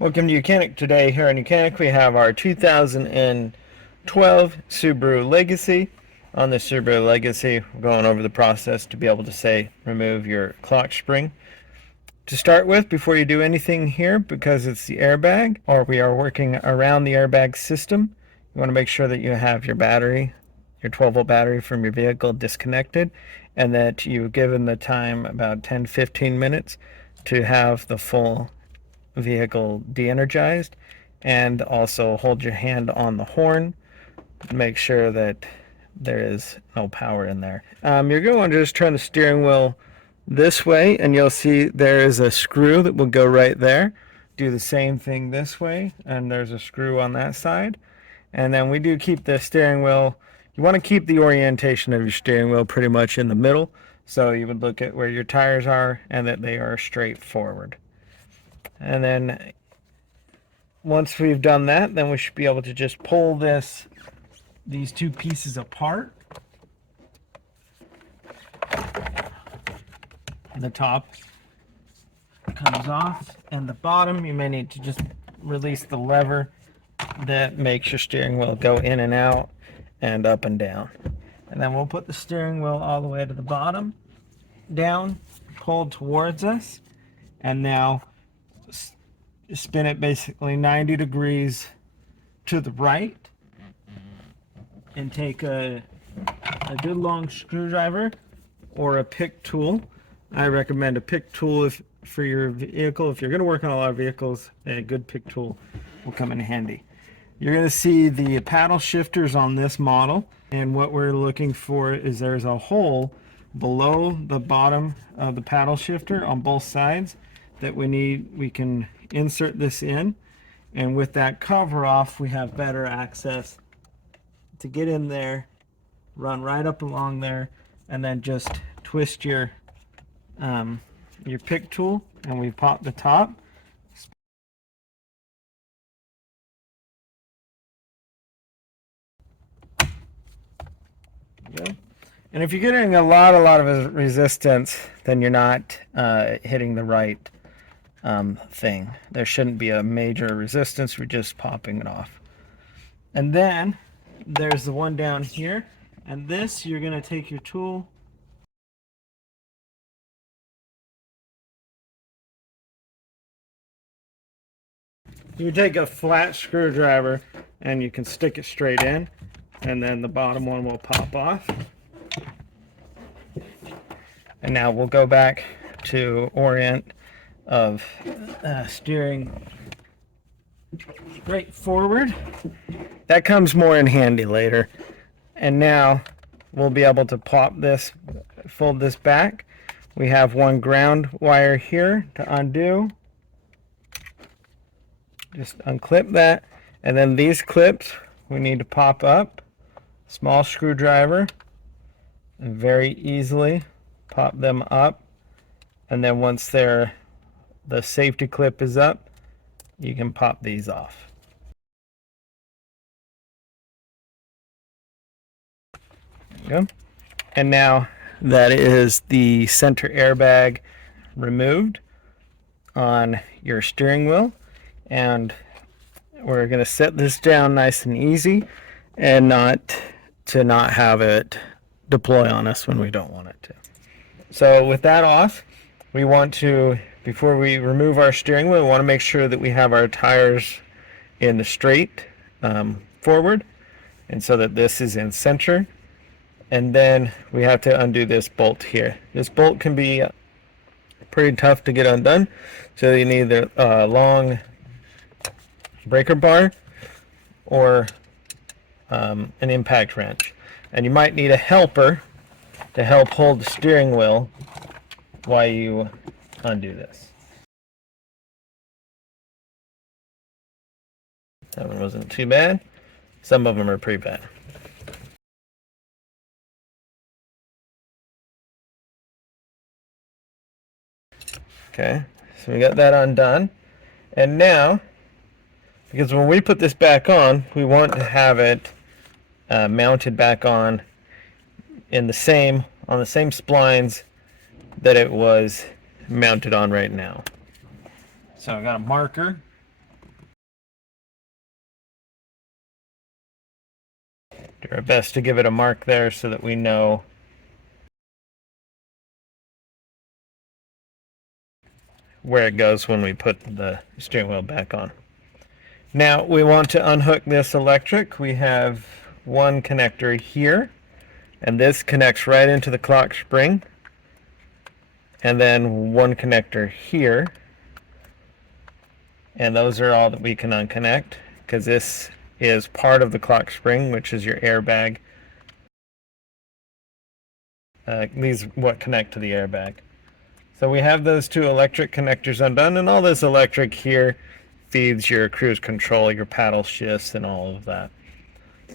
Welcome to YOUCANIC. Today here on YOUCANIC we have our 2012 Subaru Legacy. On the Subaru Legacy, we're going over the process to be able to say remove your clock spring. To start with, before you do anything here, because it's the airbag, or we are working around the airbag system, you want to make sure that you have your battery, your 12-volt battery from your vehicle disconnected, and that you've given the time about 10-15 minutes to have the full vehicle de-energized, and also hold your hand on the horn. Make sure that there is no power in there. You're going to want to just turn the steering wheel this way, and you'll see there is a screw that will go right there. Do the same thing this way, and there's a screw on that side. And then we do keep the steering wheel, you want to keep the orientation of your steering wheel pretty much in the middle, so you would look at where your tires are and that they are straight forward. And then once we've done that, then we should be able to just pull these two pieces apart. The top comes off, and the bottom you may need to just release the lever that makes your steering wheel go in and out and up and down. And then we'll put the steering wheel all the way to the bottom, down, pulled towards us, and now spin it basically 90 degrees to the right, and take a good long screwdriver or a pick tool. I recommend a pick tool for your vehicle. If you're going to work on a lot of vehicles, a good pick tool will come in handy. You're going to see the paddle shifters on this model, and what we're looking for is there's a hole below the bottom of the paddle shifter on both sides that we can insert this in, and with that cover off we have better access to get in there, run right up along there, and then just twist your pick tool, and we pop the top. Go. And if you're getting a lot of resistance, then you're not hitting the right thing. There shouldn't be a major resistance. We're just popping it off. And then there's the one down here, and this you're going to take your tool, you take a flat screwdriver and you can stick it straight in, and then the bottom one will pop off. And now we'll go back to orient of steering straight forward. That comes more in handy later. And now we'll be able to pop this, fold this back. We have one ground wire here to undo. Just unclip that, and then these clips we need to pop up. Small screwdriver, and very easily pop them up, and then once the safety clip is up, you can pop these off. There you go. And now that is the center airbag removed on your steering wheel, and we're going to set this down nice and easy, and not have it deploy on us when we don't want it to. So with that off, we want to, before we remove our steering wheel, we want to make sure that we have our tires in the straight forward, and so that this is in center. And then we have to undo this bolt here. This bolt can be pretty tough to get undone, so you need a long breaker bar or an impact wrench, and you might need a helper to help hold the steering wheel while you undo this. That one wasn't too bad. Some of them are pretty bad. Okay, so we got that undone, and now, because when we put this back on, we want to have it mounted back on on the same splines that it was mounted on right now. So I got a marker Do our best to give it a mark there so that we know where it goes when we put the steering wheel back on. Now we want to unhook this electric. We have one connector here, and this connects right into the clock spring, and then one connector here, and those are all that we can unconnect because this is part of the clock spring, which is your airbag. These what connect to the airbag. So we have those two electric connectors undone, and all this electric here feeds your cruise control, your paddle shifts, and all of that.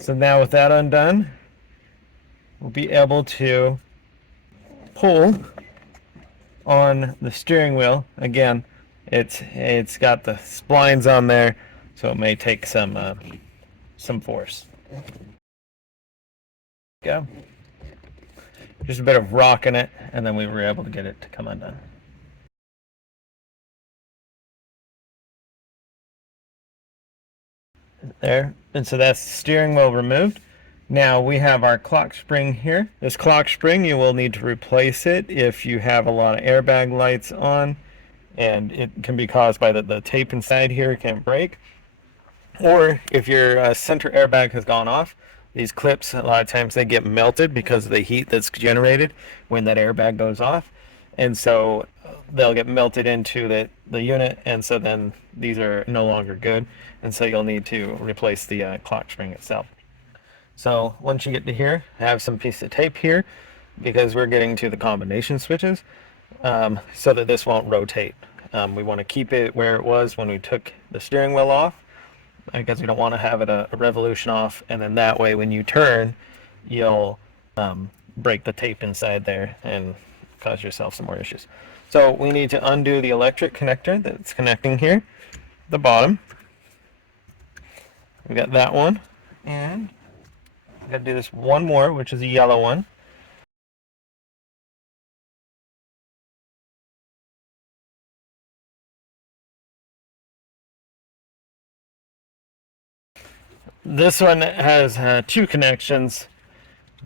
So now with that undone, we'll be able to pull on the steering wheel. Again, it's got the splines on there, so it may take some force. Go. Just a bit of rocking it, and then we were able to get it to come undone. There, and so that's the steering wheel removed. Now we have our clock spring here. This clock spring, you will need to replace it if you have a lot of airbag lights on, and it can be caused by the tape inside here can break, or if your center airbag has gone off. These clips, a lot of times they get melted because of the heat that's generated when that airbag goes off, and so they'll get melted into the unit, and so then these are no longer good, and so you'll need to replace the clock spring itself. So once you get to here, I have some piece of tape here because we're getting to the combination switches, so that this won't rotate. We want to keep it where it was when we took the steering wheel off, because we don't want to have it a revolution off, and then that way when you turn, you'll break the tape inside there and cause yourself some more issues. So we need to undo the electric connector that's connecting here, the bottom. We got that one, and we got to do this one more, which is a yellow one. This one has two connections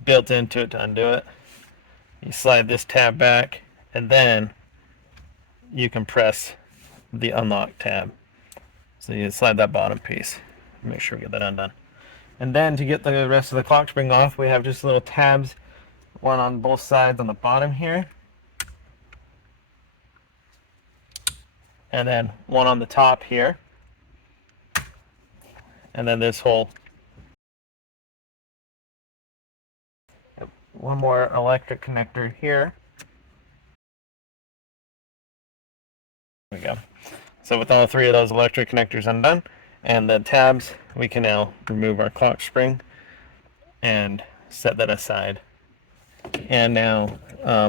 built into it to undo it. You slide this tab back, and then you can press the unlock tab. So you slide that bottom piece. Make sure we get that undone. And then to get the rest of the clock spring off, we have just little tabs, one on both sides on the bottom here, and then one on the top here. And then this hole. One more electric connector here. There we go. So with all three of those electric connectors undone and the tabs, we can now remove our clock spring and set that aside. And now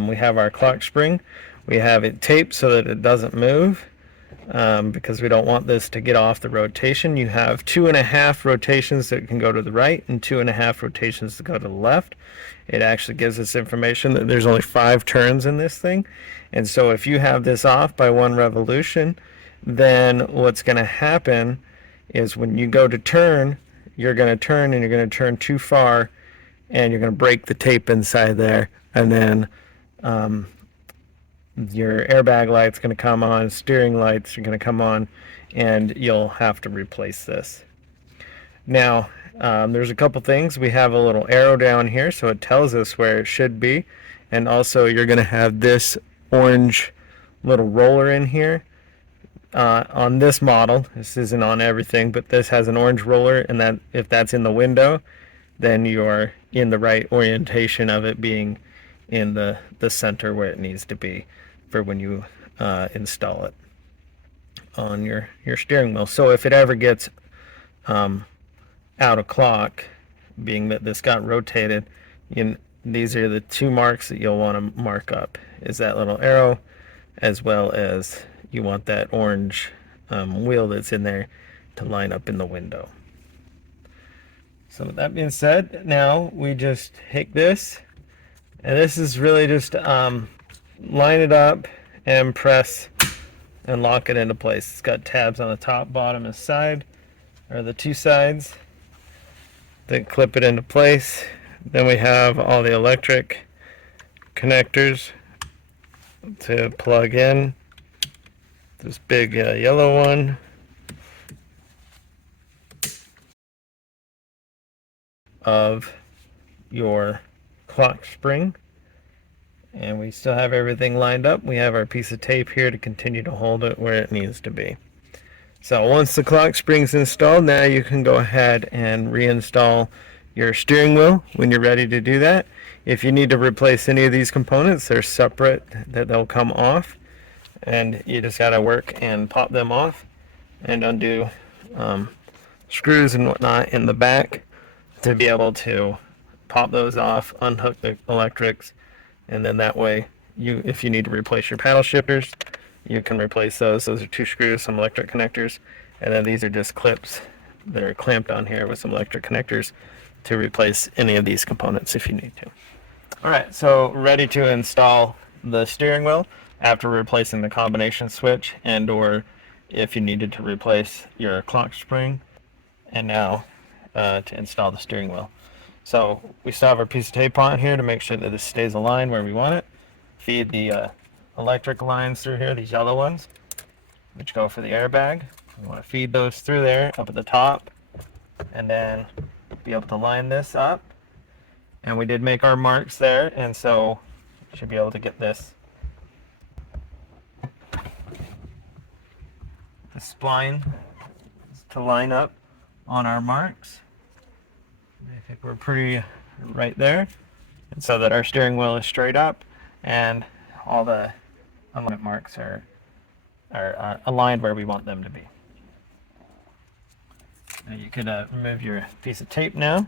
we have our clock spring. We have it taped so that it doesn't move. Because we don't want this to get off the rotation. You have 2.5 rotations that can go to the right and 2.5 rotations that go to the left. It actually gives us information that there's only 5 turns in this thing, and so if you have this off by 1 revolution, then what's going to happen is when you go to turn, you're going to turn and you're going to turn too far, and you're going to break the tape inside there, and then your airbag light's going to come on, steering lights are going to come on, and you'll have to replace this. Now, there's a couple things. We have a little arrow down here, so it tells us where it should be, and also you're going to have this orange little roller in here. On this model, this isn't on everything, but this has an orange roller, and that if that's in the window, then you're in the right orientation of it being in the center where it needs to be for when you install it on your steering wheel. So if it ever gets out of clock, being that this got rotated, these are the 2 marks that you'll want to mark up, is that little arrow, as well as you want that orange wheel that's in there to line up in the window. So with that being said, now we just take this, and this is really just line it up and press and lock it into place. It's got tabs on the top, bottom, and side, or the 2 sides. then clip it into place. Then we have all the electric connectors to plug in. This big yellow one. Of your clock spring. And we still have everything lined up. We have our piece of tape here to continue to hold it where it needs to be. So once the clock spring's installed, now you can go ahead and reinstall your steering wheel when you're ready to do that. If you need to replace any of these components, they're separate, that they'll come off, and you just gotta work and pop them off and undo screws and whatnot in the back to be able to pop those off, unhook the electrics, and then that way, if you need to replace your paddle shifters, you can replace those. Those are 2 screws, some electric connectors, and then these are just clips that are clamped on here with some electric connectors to replace any of these components if you need to. Alright, so ready to install the steering wheel after replacing the combination switch, and or if you needed to replace your clock spring, and now to install the steering wheel. So we still have our piece of tape on here to make sure that this stays aligned where we want it. Feed the electric lines through here, these yellow ones, which go for the airbag. We want to feed those through there up at the top, and then be able to line this up. And we did make our marks there, and so we should be able to get this the spline to line up on our marks. I think we're pretty right there, and so that our steering wheel is straight up and all the alignment marks are aligned where we want them to be. Now you could remove your piece of tape now,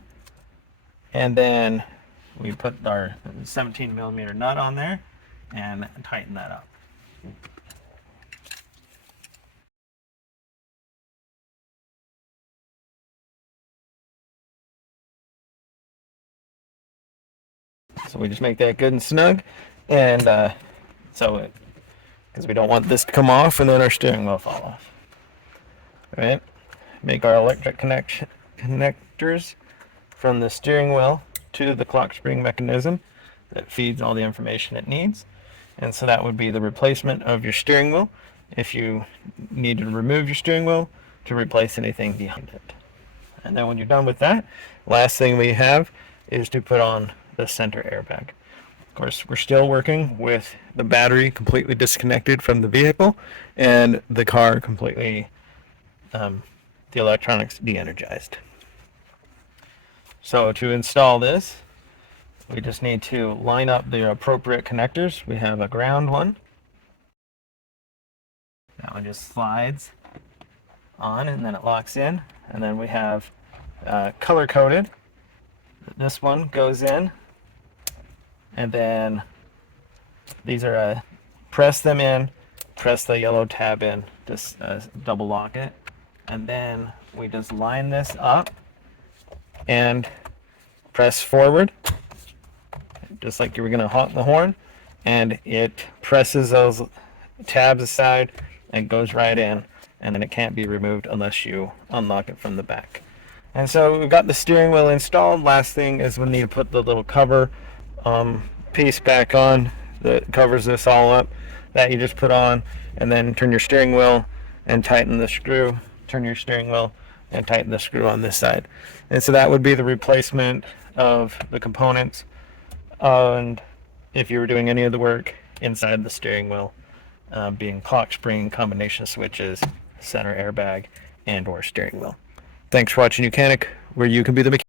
and then we put our 17mm nut on there and tighten that up. So we just make that good and snug, and because we don't want this to come off and then our steering wheel fall off. All right, make our electric connectors from the steering wheel to the clock spring mechanism that feeds all the information it needs. And so that would be the replacement of your steering wheel if you need to remove your steering wheel to replace anything behind it. And then when you're done with that, last thing we have is to put on the center airbag. Of course, we're still working with the battery completely disconnected from the vehicle and the car completely, the electronics de-energized. So to install this, we just need to line up the appropriate connectors. We have a ground one. That one just slides on and then it locks in. And then we have color coded. This one goes in, and then these are press them in, press the yellow tab in, just double lock it, and then we just line this up and press forward just like you were going to honk the horn, and it presses those tabs aside and goes right in, and then it can't be removed unless you unlock it from the back. And so we've got the steering wheel installed. Last thing is we need to put the little cover piece back on that covers this all up, that you just put on, and then turn your steering wheel and tighten the screw, turn your steering wheel and tighten the screw on this side. And so that would be the replacement of the components, and if you were doing any of the work inside the steering wheel, being clock spring, combination switches, center airbag, and or steering wheel. Thanks for watching YOUCANIC, where you can be the mechanic.